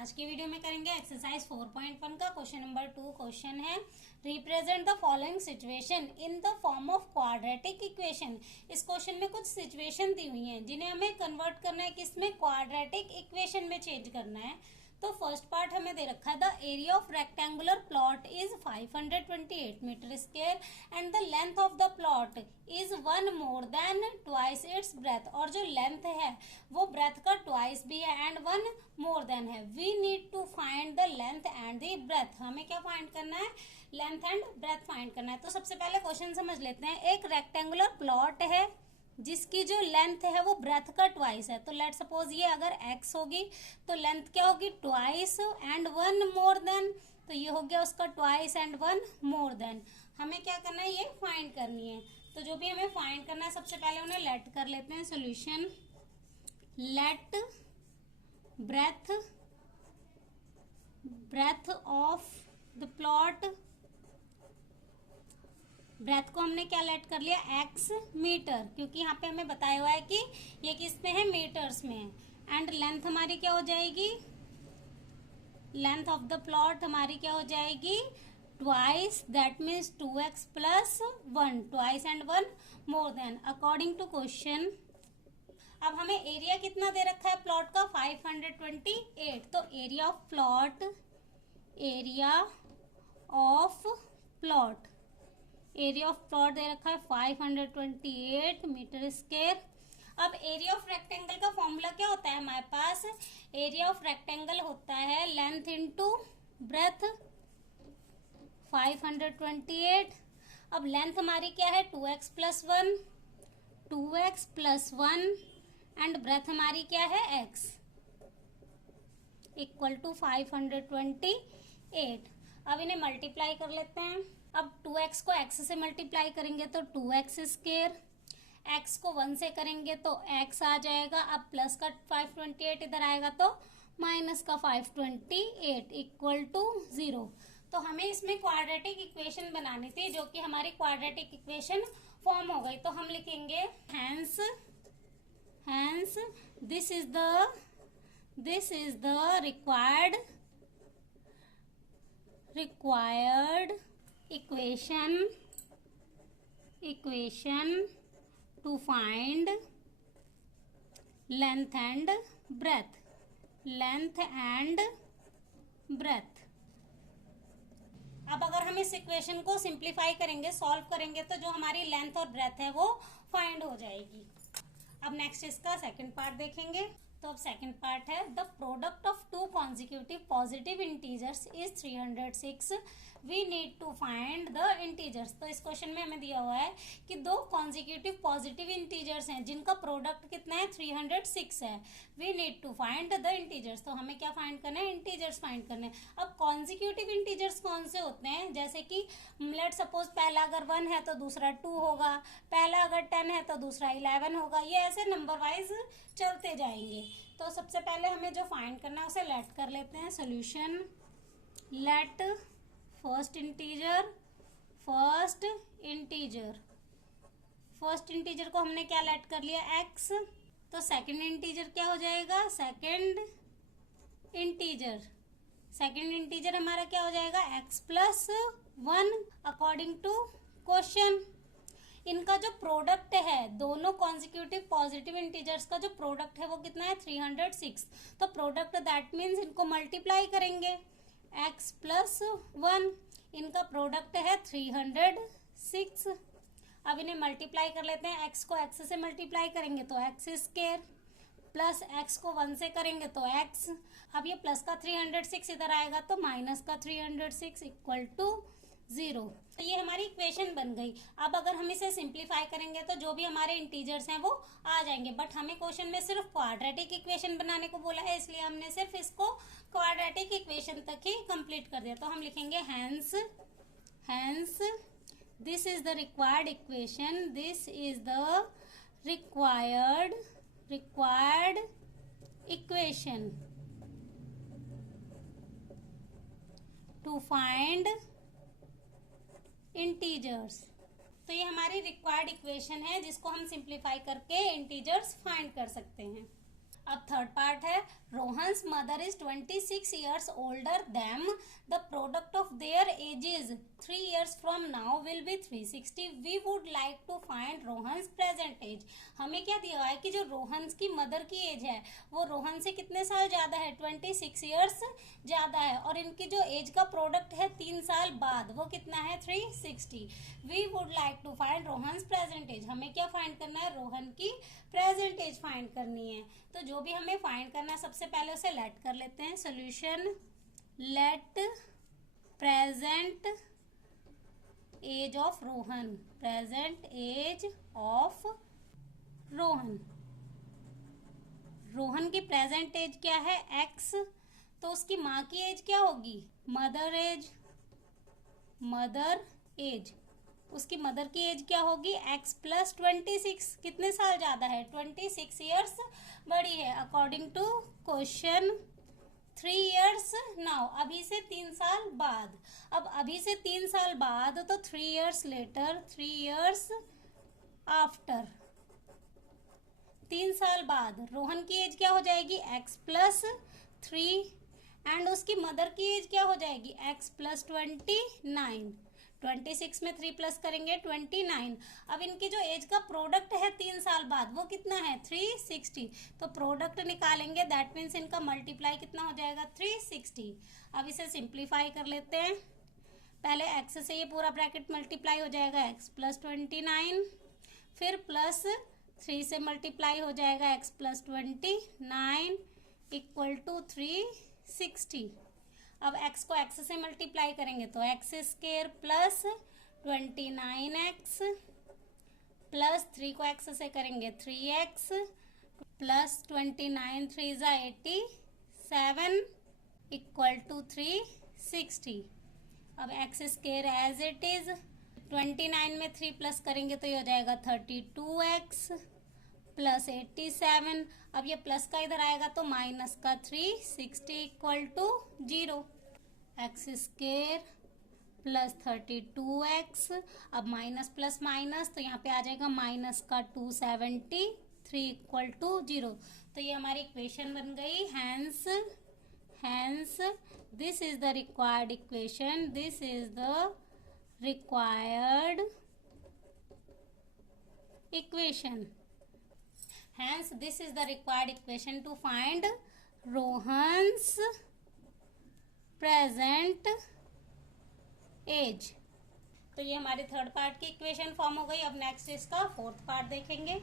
आज की वीडियो में करेंगे एक्सरसाइज 4.1 का क्वेश्चन नंबर 2। क्वेश्चन है represent the following situation in the form of quadratic equation. इस क्वेश्चन में कुछ सिचुएशन दी हुई हैं जिन्हें हमें कन्वर्ट करना है, किसमें, क्वाड्रेटिक इक्वेशन में चेंज करना है। तो फर्स्ट पार्ट हमें दे रखा है the area of rectangular plot is 528 metre square and the length of the plot is 1 more than twice its breadth. और जो लेंथ है वो ब्रेथ का ट्वाइस भी है एंड 1 मोर देन है। We need to find the length and the breadth. हमें क्या फाइंड करना है? लेंथ एंड ब्रेथ फाइंड करना है। तो सबसे पहले क्वेश्चन समझ लेते हैं। एक रेक्टेंगुलर प्लॉट है जिसकी जो लेंथ है वो ब्रेथ का ट्वाइस है। तो लेट सपोज ये अगर x होगी तो लेंथ क्या होगी? Twice and 1 more then. तो ये हो गया उसका ट्वाइस एंड 1 मोर देन। हमें क्या करना है? ये फाइंड करनी है। तो जो भी हमें फाइंड करना है सबसे पहले उन्हें लेट कर लेते हैं। Solution let breadth of the plot. Breadth को हमने क्या लेट कर लिया? x मीटर, क्योंकि यहाँ पे हमें बताया हुआ है कि ये किस में है? मीटर्स में है। एंड लेंथ हमारी क्या हो जाएगी? लेंथ ऑफ द प्लॉट हमारी क्या हो जाएगी? Twice, that means 2x plus 1, twice and 1 more than according to question. अब हमें एरिया कितना दे रखा है प्लॉट का? 528। तो एरिया ऑफ प्लॉट दे रखा है 528 मीटर स्क्वायर। अब एरिया ऑफ रेक्टेंगल का फॉर्मूला क्या होता है हमारे पास? एरिया ऑफ रेक्टेंगल होता है लेंथ इंटू ब्रेथ 528। अब लेंथ हमारी क्या है? 2x प्लस 1 एंड ब्रेथ हमारी क्या है? x equal to 528। अब इन्हें मल्टीप्लाई कर लेते हैं। अब 2x को x से मल्टीप्लाई करेंगे तो 2x स्क्वायर, x को 1 से करेंगे तो x आ जाएगा। अब प्लस का 528 इधर आएगा तो माइनस का 528 इक्वल टू 0। तो हमें इसमें क्वाड्रेटिक इक्वेशन बनानी थी जो कि हमारी क्वाड्रेटिक इक्वेशन फॉर्म हो गई। तो हम लिखेंगे hence this is the required equation to find length and breadth। अब अगर हम इस इक्वेशन को सिंप्लीफाई करेंगे, सॉल्व करेंगे, तो जो हमारी लेंथ और ब्रेथ है वो फाइंड हो जाएगी। अब नेक्स्ट इसका सेकंड पार्ट देखेंगे। तो अब सेकंड पार्ट है the product of two consecutive positive integers is 306। We need to find the integers. तो इस क्वेश्चन में हमें दिया हुआ है कि दो कॉन्जिक्यूटिव पॉजिटिव इंटीजर्स हैं जिनका प्रोडक्ट कितना है? 306 है। We need to find the integers. तो हमें क्या फाइंड करना है? इंटीजर्स फाइंड करने हैं। अब कॉन्जिक्यूटिव इंटीजर्स कौन से होते हैं? जैसे कि लेट सपोज पहला अगर 1 है तो दूसरा 2 होगा, पहला अगर 10 है तो दूसरा 11 होगा। ये ऐसे नंबर वाइज चलते जाएंगे। तो सबसे पहले हमें जो फाइंड करना है उसे लेट कर लेते हैं। सॉल्यूशन लेट फर्स्ट इंटीजर को हमने क्या लेट कर लिया? x। तो सेकंड इंटीजर क्या हो जाएगा? सेकंड इंटीजर हमारा क्या हो जाएगा? x plus 1 according to question. इनका जो प्रोडक्ट है, दोनों कॉन्जिक्यूटिव पॉजिटिव इंटीजर्स का जो प्रोडक्ट है वो कितना है? 306। तो प्रोडक्ट दैट मीन्स इनको मल्टीप्लाई करेंगे, x प्लस 1। इनका प्रोडक्ट है 306। अब इन्हें मल्टीप्लाई कर लेते हैं। x को x से मल्टीप्लाई करेंगे तो x स्क्वायर, प्लस x को 1 से करेंगे तो x। अब ये प्लस का 306 इधर आएगा तो माइनस का 306 इक्वल टू 0। तो ये हमारी इक्वेशन बन गई। अब अगर हम इसे सिंप्लीफाई करेंगे तो जो भी हमारे इंटीजर्स हैं वो आ जाएंगे। बट हमें क्वेश्चन में सिर्फ क्वाड्रेटिक इक्वेशन बनाने को बोला है, इसलिए हमने सिर्फ इसको क्वाड्रेटिक इक्वेशन तक ही कंप्लीट कर दिया। तो हम लिखेंगे hence this is the required equation to find integers. तो ये हमारी रिक्वायर्ड इक्वेशन है जिसको हम सिंप्लीफाई करके इंटीजर्स फाइंड कर सकते हैं। अब थर्ड पार्ट है, Rohan's mother is 26 years older them, the product of their ages 3 years from now will be 360, we would like to find Rohan's present age. हमें क्या दिया हुआ है कि जो रोहन्स की मदर की एज है वो रोहन से कितने साल ज्यादा है, 26 ईयर्स ज्यादा है, और इनकी जो एज का प्रोडक्ट है 3 साल बाद वो कितना है 360। We would like to find Rohan's present age, हमें क्या फाइंड करना है, रोहन की प्रेजेंट एज फाइंड करनी है। तो जो भी हमें फाइंड करना है सबसे पहले उसे लेट कर लेते हैं, solution let present age of Rohan, present age of Rohan, Rohan की प्रेजेंट एज क्या है x, तो उसकी माँ की एज क्या होगी, मदर एज, मदर एज, उसकी मदर की एज क्या होगी x प्लस 26, कितने साल ज्यादा है, 26 ईयर्स बड़ी है, according to question 3 years now, अभी से 3 साल बाद। अब अभी से 3 साल बाद तो 3 ईयर्स लेटर, 3 ईयर्स आफ्टर, 3 साल बाद रोहन की एज क्या हो जाएगी x प्लस 3, एंड उसकी मदर की एज क्या हो जाएगी x प्लस 29, 26 में 3 प्लस करेंगे 29। अब इनकी जो एज का प्रोडक्ट है 3 साल बाद वो कितना है 360, तो प्रोडक्ट निकालेंगे, दैट मीन्स इनका मल्टीप्लाई कितना हो जाएगा 360। अब इसे सिंप्लीफाई कर लेते हैं, पहले x से ये पूरा ब्रैकेट मल्टीप्लाई हो जाएगा x प्लस 29, फिर प्लस 3 से मल्टीप्लाई हो जाएगा x प्लस 29 इक्वल टू 360। अब x को x से मल्टीप्लाई करेंगे तो x square plus 29x plus 3 को x से करेंगे 3x प्लस 29 3 ज़ा 87 इक्वल टू 360। अब x square as it is, 29 में 3 प्लस करेंगे तो ये हो जाएगा 32x प्लस 87। अब ये प्लस का इधर आएगा तो माइनस का 360 equal to 0, x square plus 32x, अब माइनस प्लस माइनस तो यहाँ पे आ जाएगा माइनस का 273 इक्वल टू 0। तो ये हमारी इक्वेशन बन गई, hence this is the required equation, this is the required equation, hence this is the required equation to find Rohan's present age। तो ये हमारे थर्ड पार्ट की इक्वेशन फॉर्म हो गई। अब नेक्स्ट इसका फोर्थ पार्ट देखेंगे।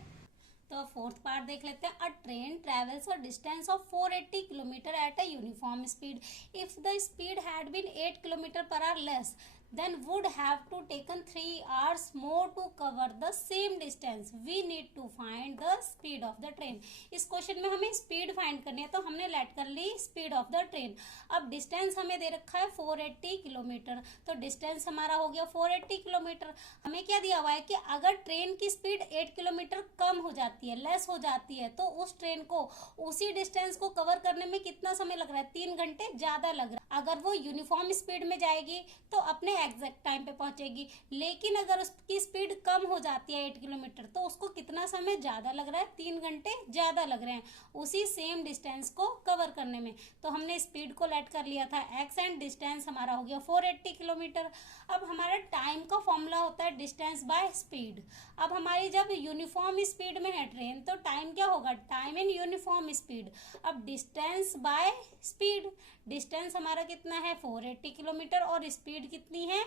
तो फोर्थ पार्ट देख लेते हैं। A train travels a distance of 480 kilometre at a uniform speed, if the speed had been 8 kilometre per hour less then would have to taken 3 hours more to cover the same distance, we need to find the speed of the train। इस question में हमें speed find करनी है, तो हमने late कर ली speed of the train. अब distance हमें दे रखा है 480 किलोमीटर, तो डिस्टेंस हमारा हो गया 480 किलोमीटर। हमें क्या दिया हुआ है कि अगर ट्रेन की स्पीड 8 किलोमीटर कम हो जाती है, लेस हो जाती है, तो उस ट्रेन को उसी डिस्टेंस को कवर करने में कितना समय लग रहा है, 3 घंटे ज्यादा लग रहा है। अगर वो यूनिफॉर्म स्पीड में जाएगी तो अपने एग्जैक्ट टाइम पे पहुंचेगी, लेकिन अगर उसकी स्पीड कम हो जाती है 8 किलोमीटर तो उसको कितना समय ज्यादा लग रहा है, 3 घंटे ज्यादा लग रहे हैं उसी सेम डिस्टेंस को कवर करने में। तो हमने स्पीड को लेट कर लिया था x एंड डिस्टेंस हमारा हो गया 480 किलोमीटर। अब हमारा टाइम का फॉर्मूला होता है डिस्टेंस बाय स्पीड। अब हमारी जब यूनिफॉर्म स्पीड में है ट्रेन तो टाइम क्या होगा, टाइम इन यूनिफॉर्म स्पीड। अब डिस्टेंस बाय स्पीड, डिस्टेंस हमारा कितना है 480 किलोमीटर और स्पीड कितनी है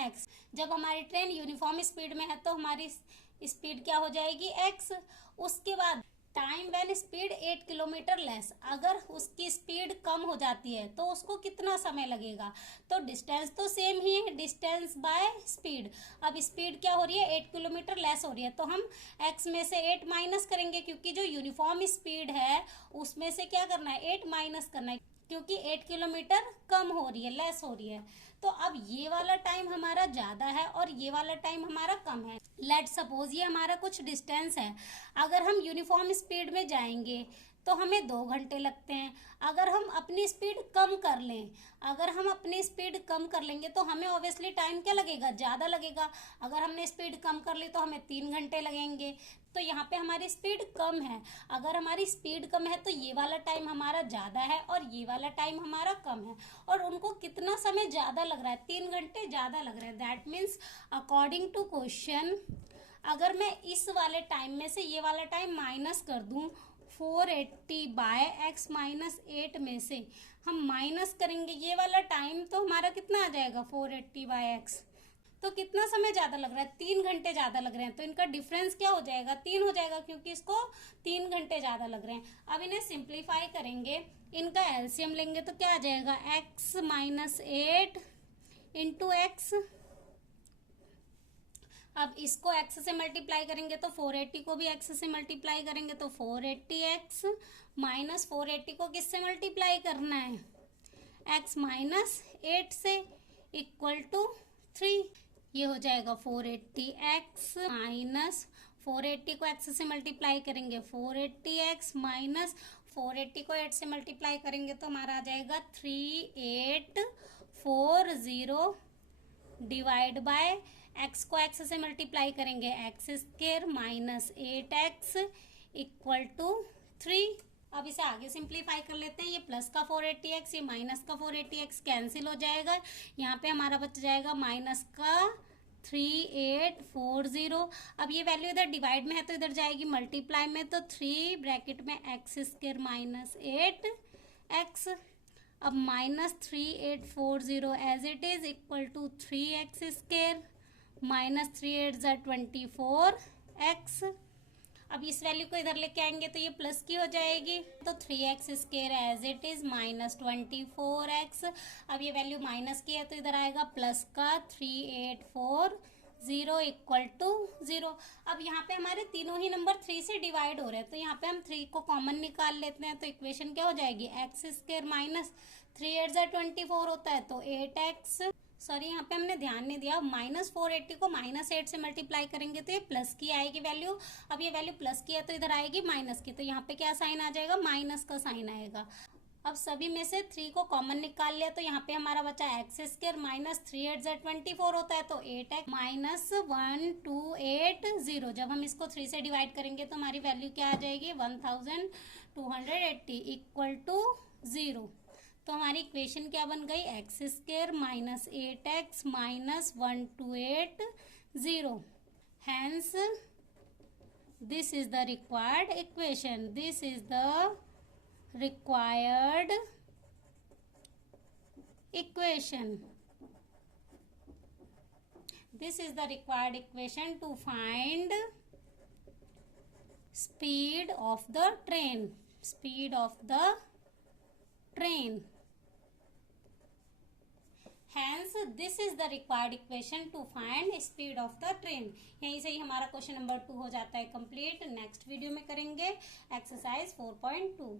x। जब हमारी ट्रेन यूनिफॉर्म स्पीड में है तो हमारी स्पीड क्या हो जाएगी x। उसके बाद time when speed 8 kilometre less, अगर उसकी स्पीड कम हो जाती है तो उसको कितना समय लगेगा, तो डिस्टेंस तो सेम ही है, डिस्टेंस बाय स्पीड। अब स्पीड क्या हो रही है 8 किलोमीटर लेस हो रही है, तो हम x में से 8 माइनस करेंगे, क्योंकि जो यूनिफॉर्म स्पीड है उसमें से क्या करना है 8 माइनस करना है, क्योंकि 8 किलोमीटर कम हो रही है, लेस हो रही है। तो अब ये वाला टाइम हमारा ज़्यादा है और ये वाला टाइम हमारा कम है। लेट सपोज ये हमारा कुछ डिस्टेंस है, अगर हम यूनिफॉर्म स्पीड में जाएंगे तो हमें 2 घंटे लगते हैं। अगर हम अपनी स्पीड कम कर लें, अगर हम अपनी स्पीड कम कर लेंगे तो हमें ऑब्वियसली टाइम क्या लगेगा, ज़्यादा लगेगा। अगर हमने स्पीड कम कर ली तो हमें 3 घंटे लगेंगे। तो यहाँ पे हमारी स्पीड कम है। अगर हमारी स्पीड कम है तो ये वाला टाइम हमारा ज़्यादा है और ये वाला टाइम हमारा कम है। और उनको कितना समय ज़्यादा लग रहा है, 3 घंटे ज़्यादा लग रहे हैं। That means according to question, अगर मैं इस वाले टाइम में से ये वाला टाइम माइनस कर दूं, 480 बाय x माइनस 8 में से हम माइनस करेंगे ये वाला टाइम, तो हमारा कितना आ जाएगा 480 बाय x। तो कितना समय ज़्यादा लग रहा है, 3 घंटे ज़्यादा लग रहे हैं। तो इनका डिफरेंस क्या हो जाएगा, 3 हो जाएगा, क्योंकि इसको 3 घंटे ज़्यादा लग रहे हैं। अब इन्हें सिंप्लीफाई करेंगे, इनका एलसीएम लेंगे तो क्या आ जाएगा, x माइनस 8 इंटू एक्स। अब इसको x से मल्टीप्लाई करेंगे तो 480 को भी x से मल्टीप्लाई करेंगे तो 480x माइनस 480 को किससे मल्टीप्लाई करना है, x माइनस 8 से, इक्वल टू 3। ये हो जाएगा 480x माइनस 480 को x से मल्टीप्लाई करेंगे 480x माइनस 480 को 8 से मल्टीप्लाई करेंगे तो हमारा आ जाएगा 3840 डिवाइड बाय x को x से मल्टीप्लाई करेंगे x square minus 8x equal to 3। अब इसे आगे सिंप्लीफाई कर लेते हैं। ये प्लस का 480x, ये माइनस का 480x कैंसिल हो जाएगा। यहाँ पे हमारा बच जाएगा माइनस का 3840। अब ये वैल्यू इधर डिवाइड में है तो इधर जाएगी मल्टीप्लाई में, तो 3 ब्रैकेट में x स्क्वायर माइनस 8x। अब minus 3840 as it is equal to 3x square minus 3 8 ज़ा 24x। अब इस वैल्यू को इधर लेके आएंगे तो ये प्लस की हो जाएगी, तो 3x square as it is minus 24x। अब ये वैल्यू माइनस की है तो इधर आएगा प्लस का 3840 इक्वल टू 0। अब यहाँ पे हमारे तीनों ही नंबर 3 से डिवाइड हो रहे हैं, तो यहाँ पे हम 3 को कॉमन निकाल लेते हैं। तो इक्वेशन क्या हो जाएगी, x स्क्वायर माइनस 3 8 ज़ा 24 होता है तो 8x, सॉरी यहाँ पे हमने ध्यान नहीं दिया, माइनस 480 को माइनस 8 से मल्टीप्लाई करेंगे तो ये प्लस की आएगी वैल्यू। अब ये वैल्यू प्लस की है तो इधर आएगी माइनस की, तो यहाँ पे क्या साइन आ जाएगा, माइनस का साइन आएगा। अब सभी में से 3 को कॉमन निकाल लिया तो यहाँ पे हमारा बचा एक्स स्क्वायर माइनस 3 8 ज़ा 24 होता है तो 8x माइनस 1280। जब हम इसको 3 से डिवाइड करेंगे तो हमारी वैल्यू क्या आ जाएगी, 1280 इक्वल टू 0। तो हमारी इक्वेशन क्या बन गई, x square minus 8x minus 1280। Hence this is the required equation, this is the required equation. This is the required equation to find speed of the train. Speed of the train. Hence, this is the required equation to find speed of the train. यहीं से ही हमारा question number 2 हो जाता है complete. Next video में करेंगे exercise 4.2।